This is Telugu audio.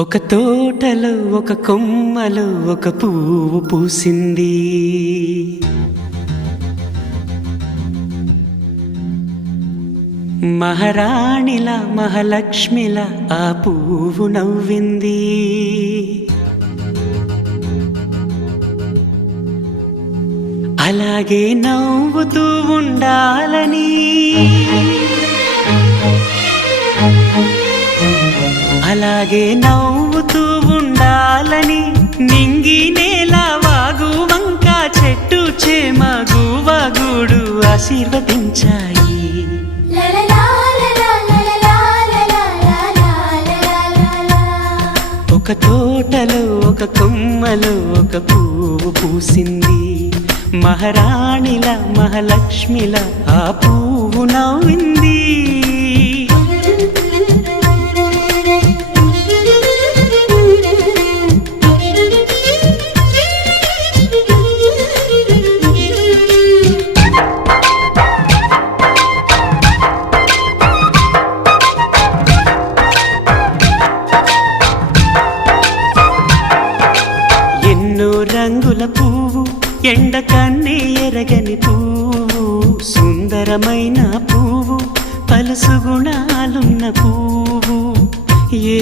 ఒక తోటలో ఒక కొమ్మలో ఒక పువ్వు పూసింది. మహారాణిలా మహాలక్ష్మిలా ఆ పువ్వు నవ్వింది. అలాగే నవ్వుతూ ఉండాలని, అలాగే నవ్వుతూ ఉండాలని నింగి నేల వాగు వంక చెట్టు చేమ గువగూడు ఆశీర్వదించాయి. ఒక తోటలో ఒక కొమ్మలో ఒక పువ్వు పూసింది. మహారాణిలా మహాలక్ష్మిలా ఆ పువ్వు నవ్వింది. రంగుల పువ్వు, ఎండ కన్నే ఎరగని పువ్వు, సుందరమైన పువ్వు, పలుసు గుణాలున్న పువ్వు. ఏ